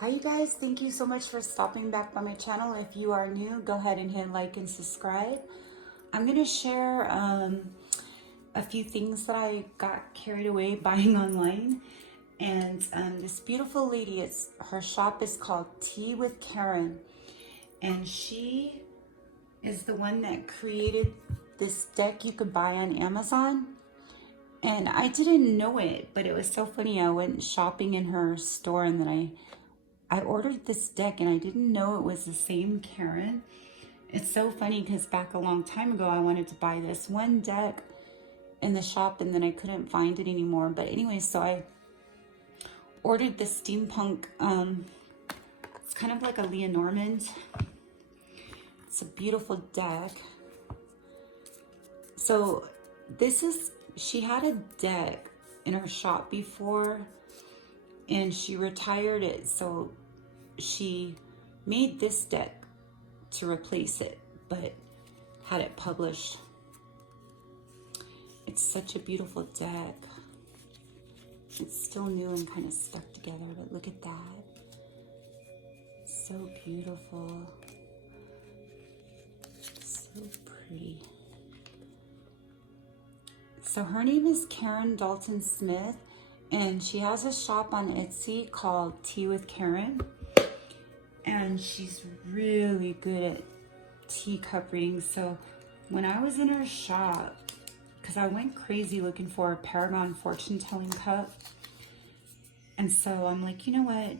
Hi you guys, thank you so much for stopping back by my channel. If you are new, go ahead and hit like and subscribe. I'm gonna share a few things that I got carried away buying online. And this beautiful lady, her shop is called Tea with Karin. And she is the one that created this deck you could buy on Amazon. And I didn't know it, but it was so funny. I went shopping in her store and then I ordered this deck and I didn't know it was the same Karin. It's so funny because back a long time ago, I wanted to buy this one deck in the shop and then I couldn't find it anymore. But anyway, so I ordered the steampunk, it's kind of like a Lenormand. It's a beautiful deck. So she had a deck in her shop before and she retired it, so she made this deck to replace it, but had it published. It's such a beautiful deck. It's still new and kind of stuck together, but look at that. So beautiful. So pretty. So her name is Karin Dalton Smith, and she has a shop on Etsy called Tea with Karin. And she's really good at teacup readings. So when I was in her shop, because I went crazy looking for a Paragon fortune telling cup. And so I'm like, you know what?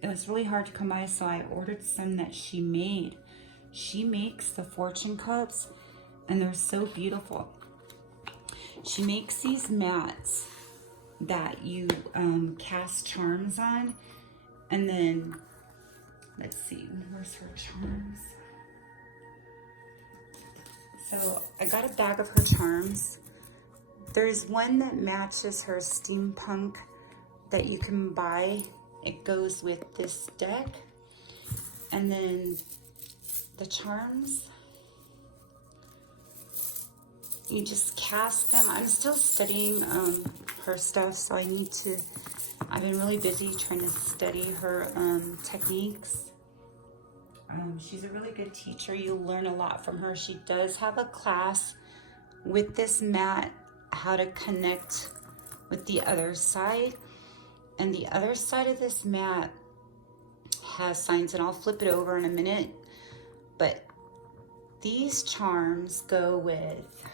It was really hard to come by, so I ordered some that she made. She makes the fortune cups and they're so beautiful. She makes these mats that you cast charms on, and then let's see, where's her charms? So I got a bag of her charms. There's one that matches her steampunk that you can buy. It goes with this deck. And then the charms, you just cast them. I'm still studying her stuff, so I've been really busy trying to study her techniques. She's a really good teacher. You'll learn a lot from her. She does have a class with this mat, how to connect with the other side. And the other side of this mat has signs, and I'll flip it over in a minute. But these charms go with,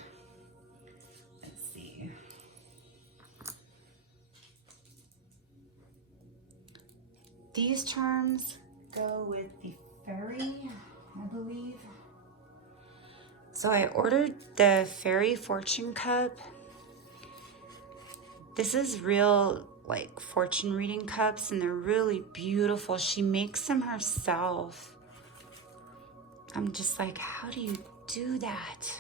let's see. These charms go with the fairy, I believe. So I ordered the fairy fortune cup. This is real like fortune reading cups and they're really beautiful. She makes them herself. I'm just like, how do you do that?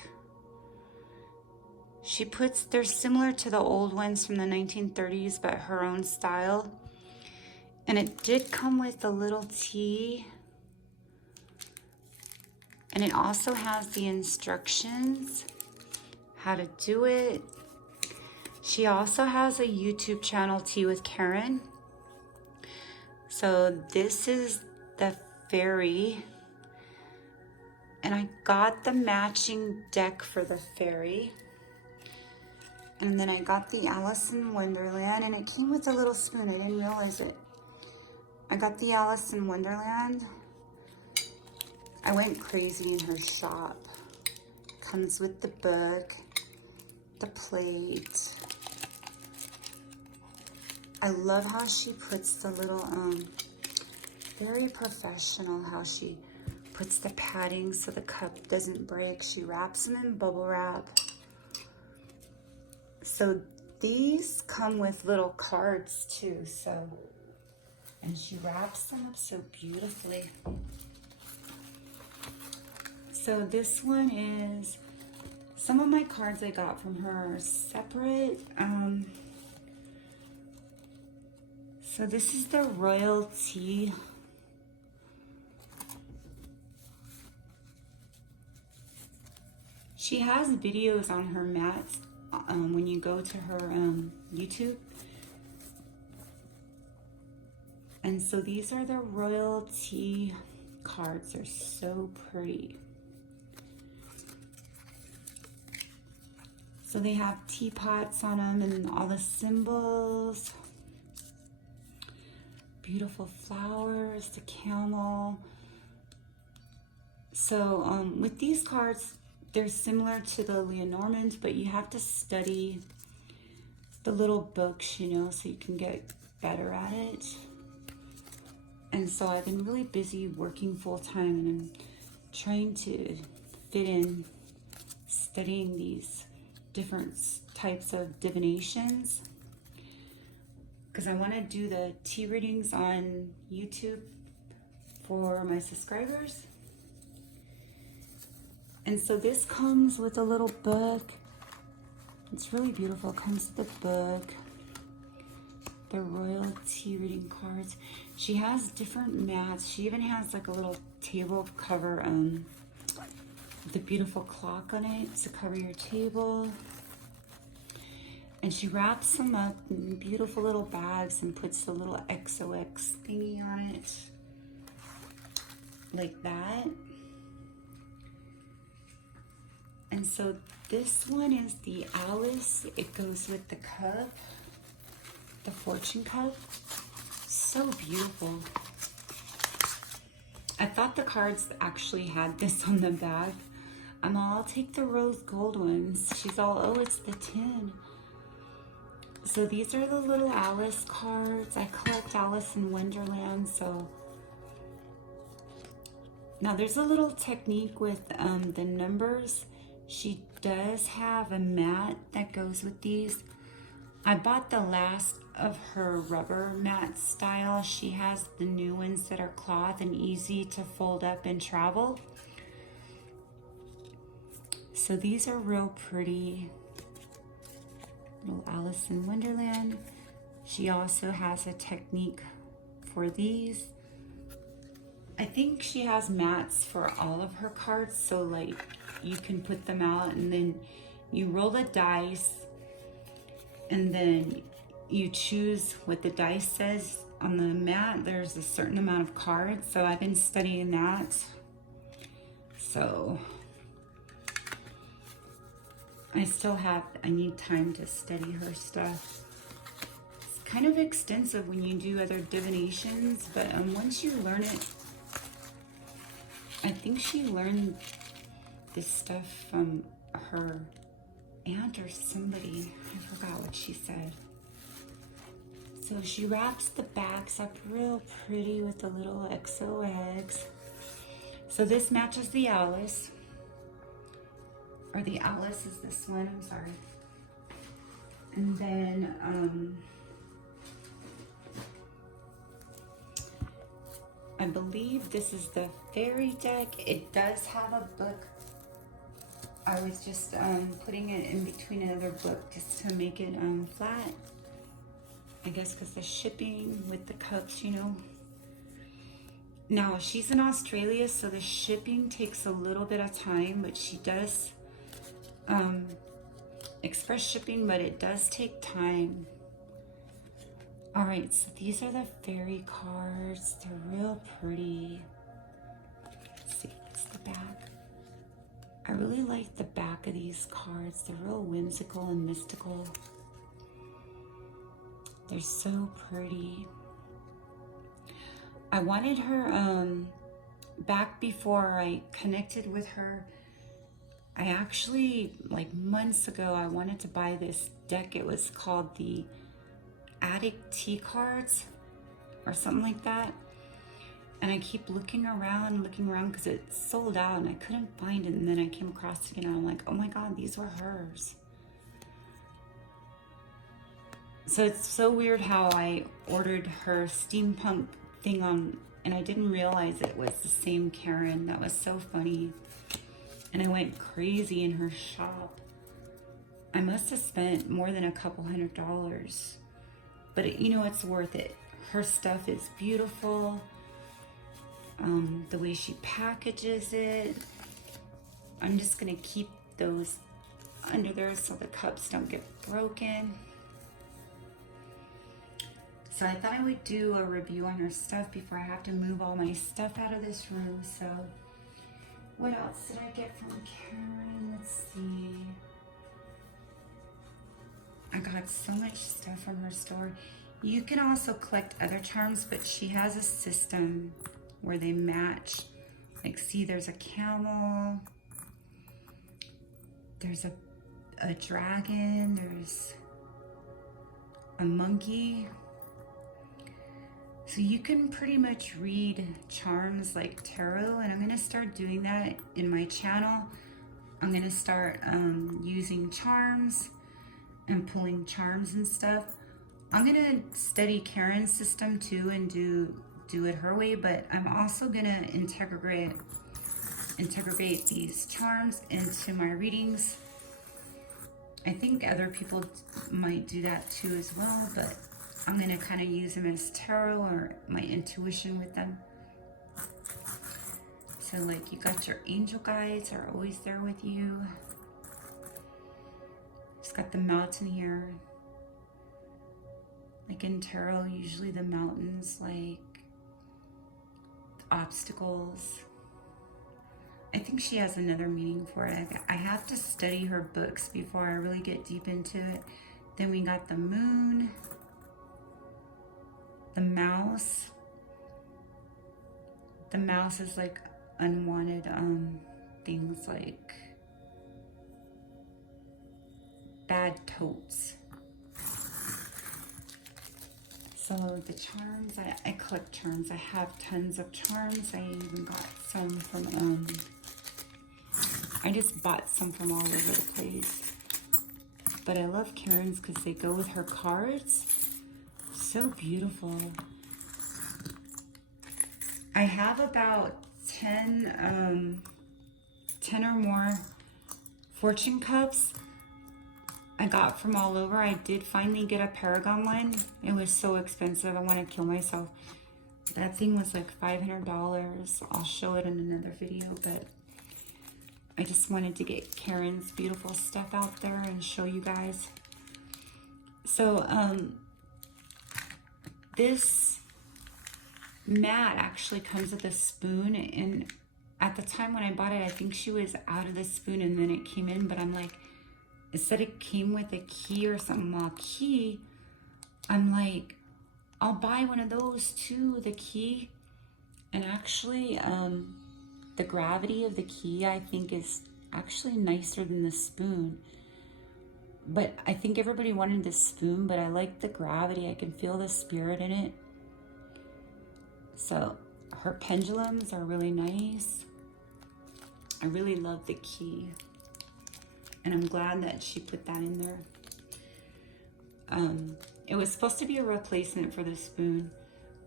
They're similar to the old ones from the 1930s, but her own style. And it did come with a little tea. And it also has the instructions, how to do it. She also has a YouTube channel, Tea with Karin. So this is the fairy. And I got the matching deck for the fairy. And then I got the Alice in Wonderland, and it came with a little spoon. I didn't realize it. I got the Alice in Wonderland. I went crazy in her shop. Comes with the book, the plate. I love how she puts the little, very professional, how she puts the padding so the cup doesn't break. She wraps them in bubble wrap. So these come with little cards too, and she wraps them up so beautifully. So this one is, some of my cards I got from her are separate. So this is the royalty. She has videos on her mats when you go to her YouTube. And so these are the royalty cards. They're so pretty. So they have teapots on them and all the symbols. Beautiful flowers, the camel. So with these cards, they're similar to the Lenormands, but you have to study the little books, you know, so you can get better at it. And so I've been really busy working full time, and I'm trying to fit in studying these different types of divinations, because I want to do the tea readings on YouTube for my subscribers. And so this comes with a little book. It's really beautiful. It comes with the book, the royal tea reading cards. She has different mats. She even has like a little table cover with a beautiful clock on it to cover your table. And she wraps them up in beautiful little bags and puts the little XOX thingy on it, like that. And so this one is the Alice. It goes with the cup, the fortune cup. So beautiful. I thought the cards actually had this on the back. I'll take the rose gold ones. She's all, oh, it's the tin. So these are the little Alice cards. I collect Alice in Wonderland. So now there's a little technique with the numbers. She does have a mat that goes with these. I bought the last of her rubber mat style. She has the new ones that are cloth and easy to fold up and travel. So these are real pretty. Little Alice in Wonderland. She also has a technique for these. I think she has mats for all of her cards, so like you can put them out and then you roll the dice and then you choose what the dice says on the mat. There's a certain amount of cards, so I've been studying that. So I need time to study her stuff. It's kind of extensive when you do other divinations, but once you learn it, I think she learned this stuff from her aunt or somebody. I forgot what she said. So she wraps the backs up real pretty with the little XOX. So this matches the Alice. Or the Alice is this one, I'm sorry. And then I believe this is the fairy deck. It does have a book. I was just putting it in between another book just to make it flat. I guess because the shipping with the cups, you know. Now she's in Australia, so the shipping takes a little bit of time, but she does express shipping, but it does take time. All right, so these are the fairy cards. They're real pretty. Let's see, what's the back? I really like the back of these cards. They're real whimsical and mystical. They're so pretty. I wanted her back before I connected with her. I actually, like months ago, I wanted to buy this deck. It was called the Attic Tea Cards or something like that. And I keep looking around because it's sold out and I couldn't find it. And then I came across it and I'm like, oh my God, these were hers. So it's so weird how I ordered her steampunk thing on, and I didn't realize it was the same Karin. That was so funny. And I went crazy in her shop. I must have spent more than a couple $100. But it, you know, it's worth it. Her stuff is beautiful. The way she packages it. I'm just gonna keep those under there so the cups don't get broken. So I thought I would do a review on her stuff before I have to move all my stuff out of this room. So what else did I get from Karin? Let's see. I got so much stuff from her store. You can also collect other charms, but she has a system where they match. Like, see, there's a camel, there's a dragon, there's a monkey. So you can pretty much read charms like tarot, and I'm gonna start doing that in my channel. I'm gonna start using charms and pulling charms and stuff. I'm gonna study Karin's system too and do it her way, but I'm also gonna integrate these charms into my readings. I think other people might do that too as well, but I'm gonna kind of use them as tarot or my intuition with them. So like, you got your angel guides are always there with you. It's got the mountain here. Like in tarot, usually the mountains, like obstacles. I think she has another meaning for it. I have to study her books before I really get deep into it. Then we got the moon, the mouse. The mouse is like unwanted things like bad totes. So the charms, I collect charms. I have tons of charms. I even got some from, I just bought some from all over the place. But I love Karin's because they go with her cards. So beautiful. I have about 10 or more fortune cups I got from all over. I did finally get a Paragon line. It was so expensive. I want to kill myself. That thing was like $500. I'll show it in another video, but I just wanted to get Karin's beautiful stuff out there and show you guys. So this mat actually comes with a spoon, and at the time when I bought it, I think she was out of the spoon and then it came in, but I'm like, it said it came with a key or something. Well, key, I'm like, I'll buy one of those too, the key. And actually, the gravity of the key, I think, is actually nicer than the spoon. But I think everybody wanted the spoon, but I like the gravity. I can feel the spirit in it. So her pendulums are really nice. I really love the key. And I'm glad that she put that in there. It was supposed to be a replacement for the spoon,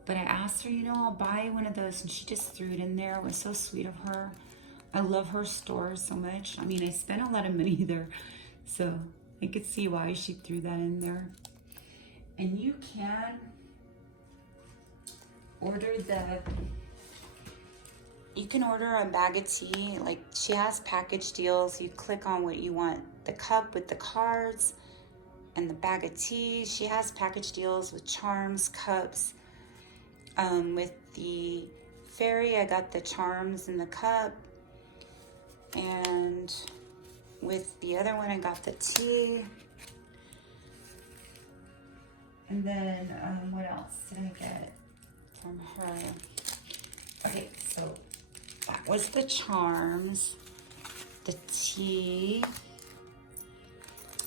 but I asked her, you know, I'll buy one of those, and she just threw it in there. It was so sweet of her. I love her store so much. I mean, I spent a lot of money there, so I could see why she threw that in there. And you can order you can order a bag of tea. Like, she has package deals. You click on what you want, the cup with the cards and the bag of tea. She has package deals with charms, cups. With the fairy, I got the charms and the cup. And with the other one, I got the tea. And then, what else did I get from her? Okay, so that was the charms, the tea.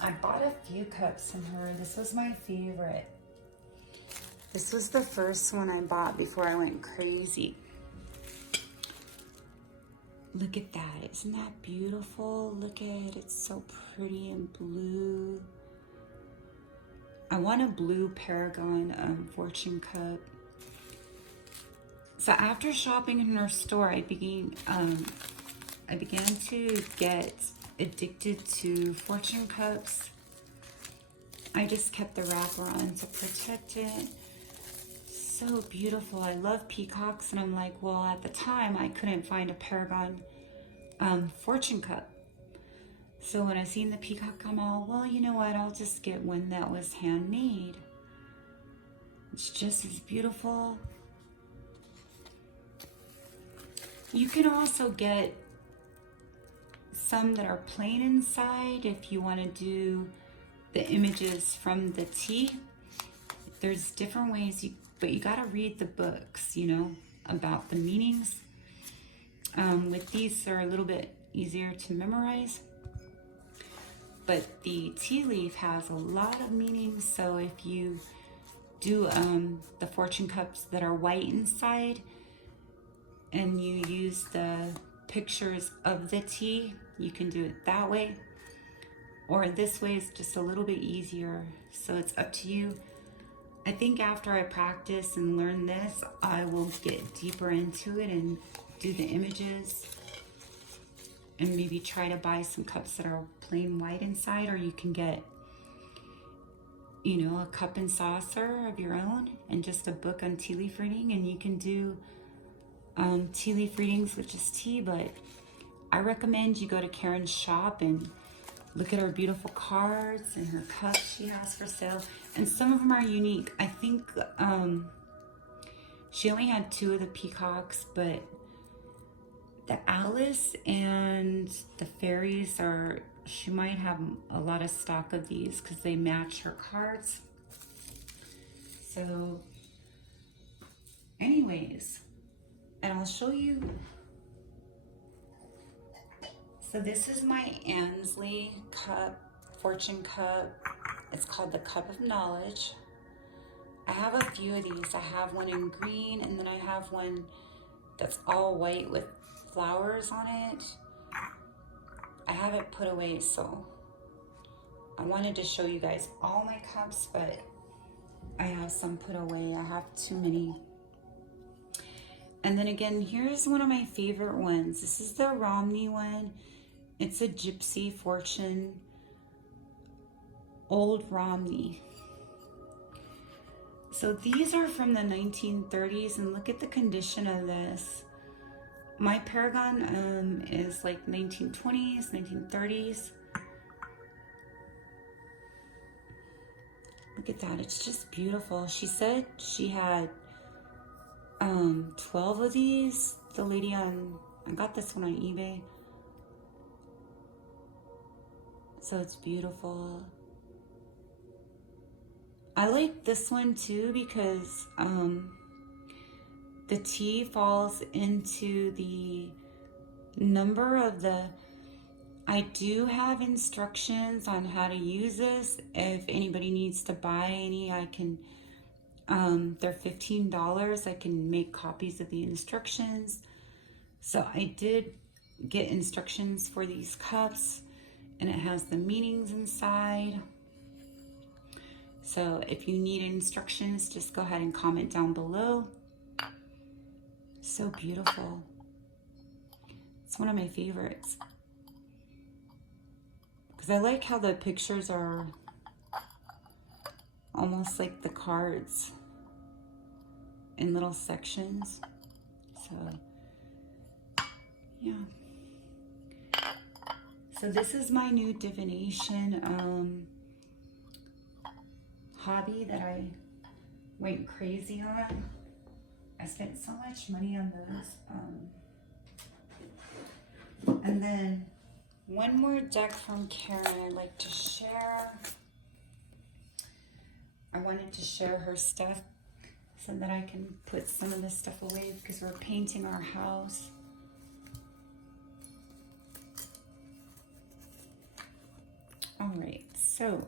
I bought a few cups from her. This was my favorite. This was the first one I bought before I went crazy. Look at that. Isn't that beautiful? Look at it. It's so pretty and blue. I want a blue Paragon fortune cup. So after shopping in her store, I began to get addicted to fortune cups. I just kept the wrapper on to protect it. So beautiful. I love peacocks, and I'm like, well, at the time I couldn't find a Paragon fortune cup. So when I seen the peacock, I'm all, well, you know what, I'll just get one that was handmade. It's just as beautiful. You can also get some that are plain inside if you want to do the images from the tea. There's different ways, but you got to read the books, you know, about the meanings. With these, they're a little bit easier to memorize. But the tea leaf has a lot of meanings, so if you do the fortune cups that are white inside and you use the pictures of the tea, you can do it that way. Or this way is just a little bit easier, so it's up to you. I think after I practice and learn this, I will get deeper into it and do the images and maybe try to buy some cups that are plain white inside, or you can get, you know, a cup and saucer of your own and just a book on tea leaf reading, and you can do tea leaf readings with just tea. But I recommend you go to Karin's shop and look at her beautiful cards and her cups she has for sale. And some of them are unique. I think she only had 2 of the peacocks, but the Alice and the fairies are, she might have a lot of stock of these because they match her cards. So anyways, and I'll show you. So this is my Ansley cup, fortune cup. It's called the Cup of Knowledge. I have a few of these. I have one in green, and then I have one that's all white with flowers on it. I have it put away, so I wanted to show you guys all my cups, but I have some put away. I have too many. And then again, here's one of my favorite ones. This is the Romney one. It's a gypsy fortune, old Romney. So these are from the 1930s, and look at the condition of this. My Paragon is like 1920s, 1930s. Look at that, it's just beautiful. She said she had 12 of these. The lady I got this one on eBay. So it's beautiful. I like this one too because the tea falls into the number of the, I do have instructions on how to use this. If anybody needs to buy any, I can, they're $15. I can make copies of the instructions. So I did get instructions for these cups, and it has the meanings inside. So if you need instructions, just go ahead and comment down below. So beautiful. It's one of my favorites because I like how the pictures are almost like the cards in little sections. So yeah. So this is my new divination hobby that I went crazy on. I spent so much money on those. And then one more deck from Karin I'd like to share. I wanted to share her stuff so that I can put some of this stuff away because we're painting our house. All right, so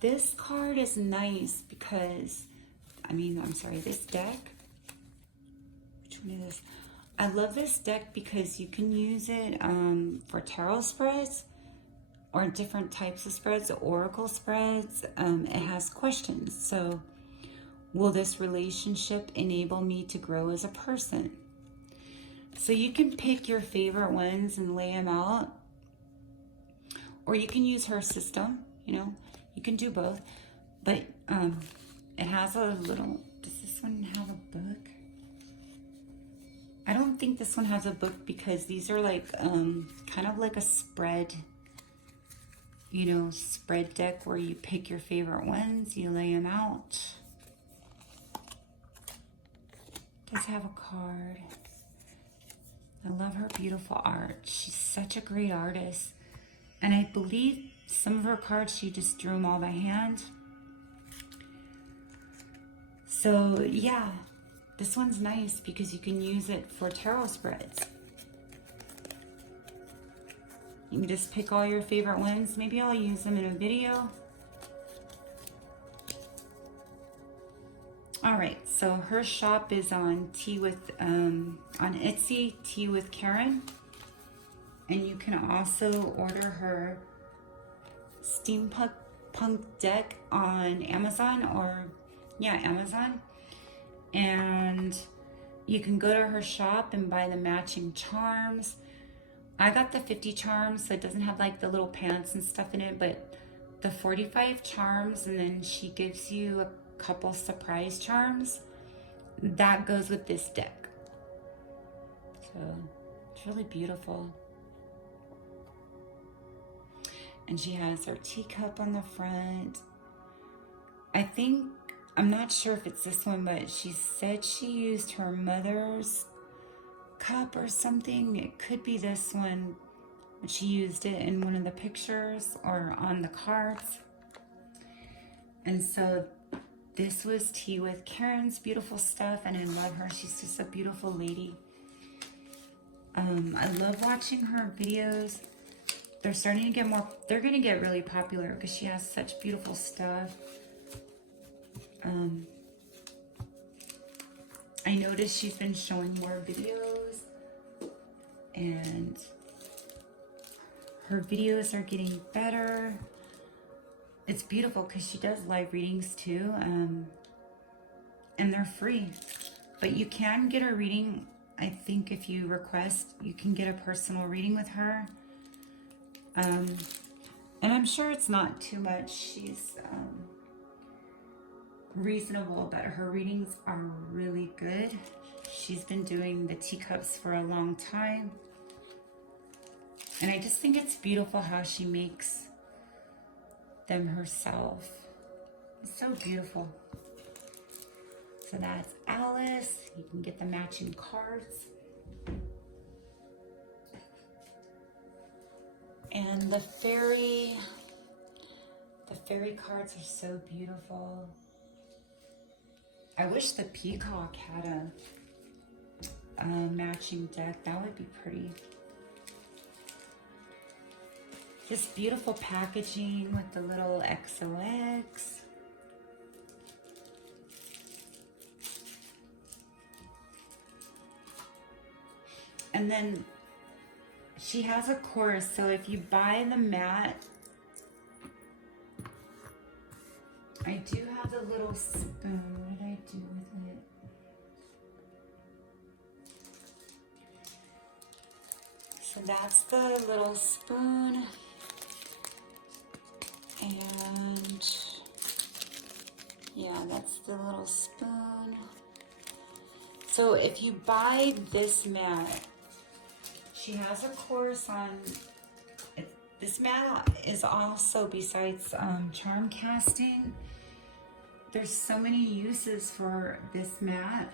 this card is nice because, this deck. Which one is this? I love this deck because you can use it for tarot spreads or different types of spreads, oracle spreads. It has questions. So, will this relationship enable me to grow as a person? So you can pick your favorite ones and lay them out. Or you can use her system, you can do both. But it has a little, does this one have a book? I don't think this one has a book because these are like, kind of like a spread you know, spread deck where you pick your favorite ones, you lay them out. Does have a card. I love her beautiful art. She's such a great artist. And I believe some of her cards, she just drew them all by hand. So yeah, this one's nice because you can use it for tarot spreads. You can just pick all your favorite ones. Maybe I'll use them in a video. All right, so her shop is on on Etsy, Tea with Karin. And you can also order her steampunk deck on Amazon, or yeah, Amazon. And you can go to her shop and buy the matching charms. I got the 50 charms, so it doesn't have like the little pants and stuff in it, but the 45 charms, and then she gives you a couple surprise charms. That goes with this deck. So it's really beautiful. And she has her teacup on the front. I'm not sure if it's this one, but she said she used her mother's cup or something. It could be this one, but she used it in one of the pictures or on the cards. And so this was Tea with Karin's beautiful stuff, and I love her. She's just a beautiful lady. I love watching her videos. They're starting to get they're going to get really popular because she has such beautiful stuff. I noticed she's been showing more videos, and her videos are getting better. It's beautiful because she does live readings too, and they're free. But you can get a reading. I think if you request, you can get a personal reading with her. And I'm sure it's not too much. She's reasonable, but her readings are really good. She's been doing the teacups for a long time. And I just think it's beautiful how she makes them herself. It's so beautiful. So that's Alice. You can get the matching cards. And the fairy cards are so beautiful. I wish the peacock had a matching deck. That would be pretty. Just beautiful packaging with the little XOX. And then she has a course, so if you buy the mat, I do have the little spoon. What did I do with it? So that's the little spoon. And yeah, that's the little spoon. So if you buy this mat, she has a course on it. This mat is also, besides charm casting, there's so many uses for this mat.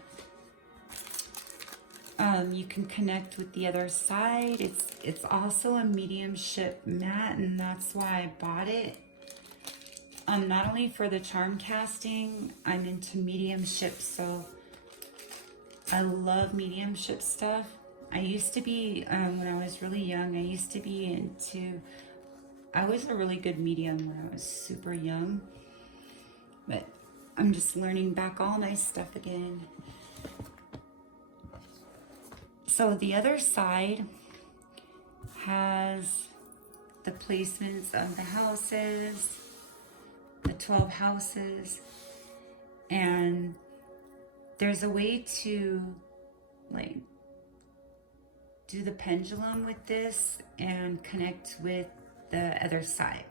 You can connect with the other side. It's also a mediumship mat, and that's why I bought it. Not only for the charm casting, I'm into mediumship, so I love mediumship stuff. I used to be, when I was really young, I was a really good medium when I was super young, but I'm just learning back all my stuff again. So the other side has the placements of the houses, the 12 houses, and there's a way to like do the pendulum with this and connect with the other side.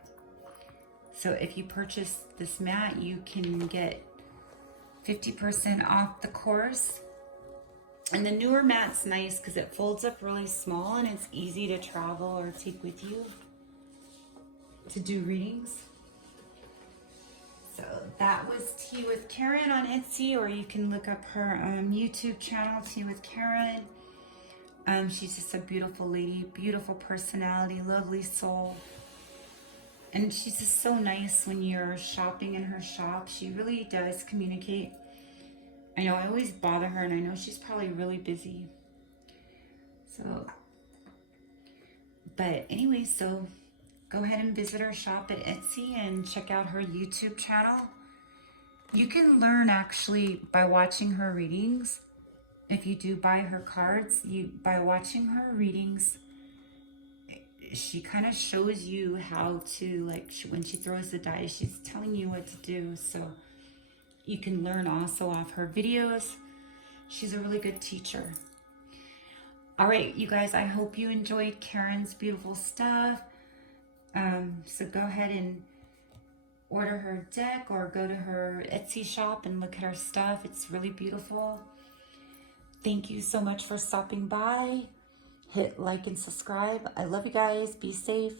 So if you purchase this mat, you can get 50% off the course. And the newer mat's nice because it folds up really small and it's easy to travel or take with you. to do readings. So that was Tea with Karin on Etsy, or you can look up her YouTube channel, Tea with Karin. She's just a beautiful lady, beautiful personality, lovely soul. And she's just so nice when you're shopping in her shop. She really does communicate. I know I always bother her, and I know she's probably really busy. So, but anyway, so go ahead and visit her shop at Etsy and check out her YouTube channel. You can learn actually by watching her readings. If you do buy her cards, by watching her readings, she kind of shows you how to, like, when she throws the dice, she's telling you what to do. So you can learn also off her videos. She's a really good teacher. All right, you guys, I hope you enjoyed Karin's beautiful stuff. So go ahead and order her deck or go to her Etsy shop and look at her stuff. It's really beautiful. Thank you so much for stopping by. Hit like and subscribe. I love you guys. Be safe.